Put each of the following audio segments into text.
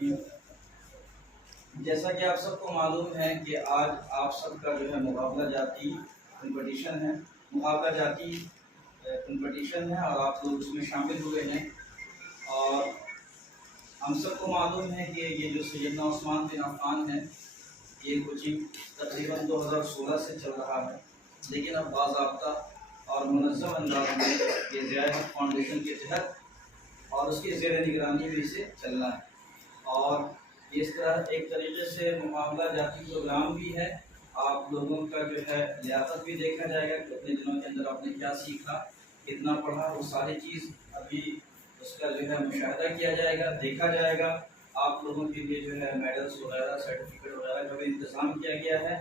الرحیم۔ جیسا کہ آپ سب کو معلوم ہے کہ آج آپ سب کا جو ہے مقابلہ جاتی کمپٹیشن ہے، اور آپ لوگ اس میں شامل ہوئے ہیں۔ اور ہم سب کو معلوم ہے کہ یہ جو سیدنا عثمان بن عفان ہے، یہ کوچنگ تقریباً 2016 سے چل رہا ہے، لیکن اب باضابطہ اور منظم انداز میں یہ ضیاء الحق فاؤنڈیشن کے تحت اور اس کے زیر نگرانی بھی اسے چلنا ہے۔ اور اس طرح ایک طریقے سے مقابلہ جاتی پروگرام بھی ہے۔ آپ لوگوں کا جو ہے لیاقت بھی دیکھا جائے گا کہ اپنے دنوں کے اندر آپ نے کیا سیکھا، کتنا پڑھا، وہ ساری چیز ابھی اس کا جو ہے مشاہدہ کیا جائے گا، دیکھا جائے گا۔ آپ لوگوں کے لیے جو ہے میڈلز وغیرہ، سرٹیفکیٹ وغیرہ کا بھی انتظام کیا گیا ہے۔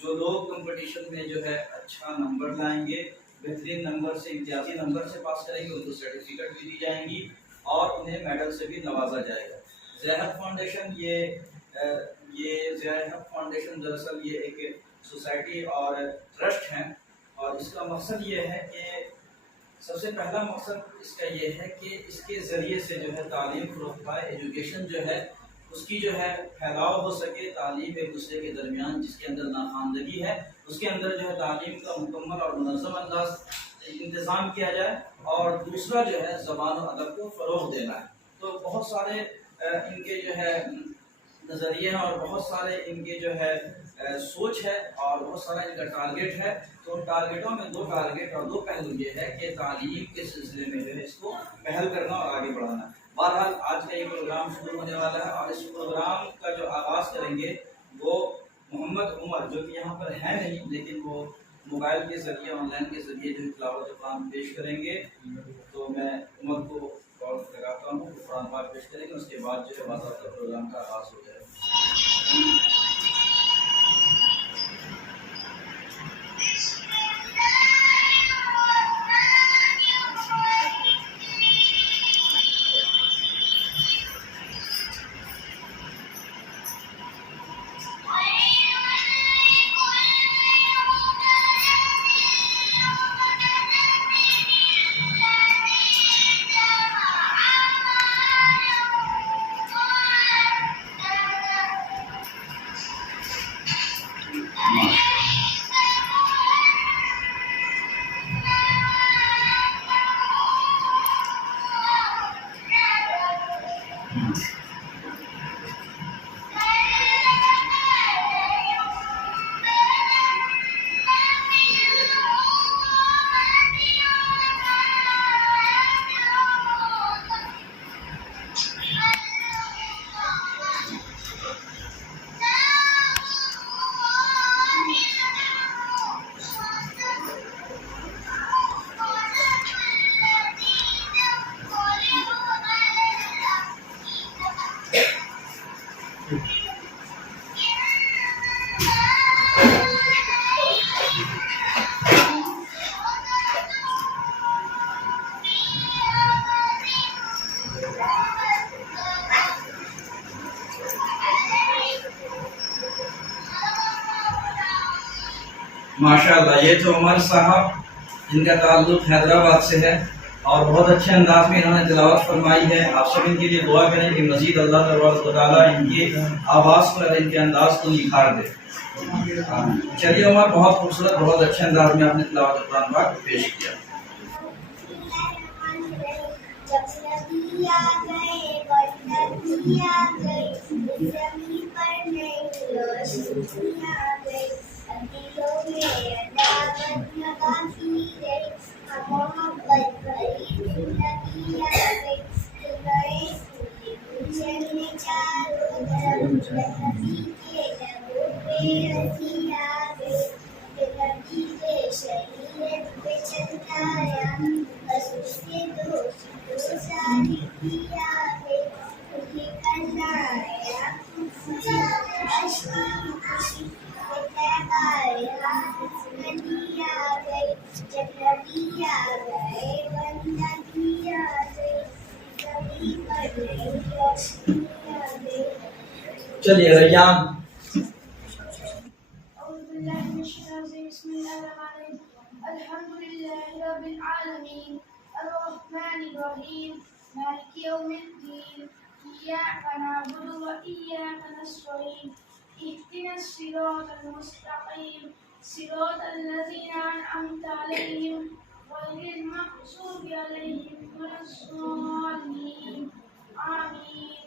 جو لوگ کمپٹیشن میں جو ہے اچھا نمبر لائیں گے، بہترین نمبر سے، امتیازی نمبر سے پاس کریں گے، ان کو سرٹیفکیٹ بھی دی جائیں گی اور انہیں میڈل سے بھی نوازا جائے گا۔ ضیاء الحق فاؤنڈیشن یہ ضیاء الحق فاؤنڈیشن دراصل یہ ایک سوسائٹی اور ٹرسٹ ہے، اور اس کا مقصد یہ ہے کہ سب سے پہلا مقصد اس کا یہ ہے کہ اس کے ذریعے سے جو ہے تعلیم فروغ پائے، ایجوکیشن جو ہے اس کی جو ہے پھیلاؤ ہو سکے، تعلیم ایک دوسرے کے درمیان جس کے اندر ناخواندگی ہے اس کے اندر جو ہے تعلیم کا مکمل اور منظم انداز انتظام کیا جائے، اور دوسرا جو ہے زبان و ادب کو فروغ دینا ہے۔ تو بہت سارے ان کے جو ہے نظریے ہیں، اور بہت سارے ان کے جو ہے سوچ ہے، اور بہت سارا ان کا ٹارگیٹ ہے۔ تو ان ٹارگیٹوں میں دو ٹارگیٹ اور دو پہلو یہ ہے کہ تعلیم کے سلسلے میں جو ہے اس کو پہل کرنا اور آگے بڑھانا۔ بہرحال آج کا یہ پروگرام شروع ہونے والا ہے، اور اس پروگرام کا جو آغاز کریں گے وہ محمد عمر، جو کہ یہاں پر ہے نہیں لیکن وہ موبائل کے ذریعے، آن لائن کے ذریعے جو تلاوت قرآن پیش کریں گے۔ تو میں عمر کو کال لگاتا ہوں، قرآن پاک پیش کریں گے، اس کے بعد جو ہے باضابطہ پروگرام کا آغاز ہو جائے گا۔ ماشاءاللہ، یہ تو عمر صاحب جن کا تعلق حیدرآباد سے ہے، اور بہت اچھے انداز میں انہوں نے تلاوت فرمائی ہے۔ آپ سب ان کے لیے دعا کریں کہ مزید اللہ تبارک و تعالیٰ ان کی آواز کو اور ان کے انداز کو نکھار دے۔ چلیے عمر، بہت خوبصورت، بہت اچھے انداز میں آپ نے تلاوت قرآن پاک پیش کیا۔ چلیے ریان۔ الحمد لله رب العالمين الرحمن الرحيم مالك يوم الدين إياك نعبد وإياك نستعين اهدنا الصراط المستقيم صراط الذين أنعمت عليهم غير المغضوب عليهم ولا الضالين آمين.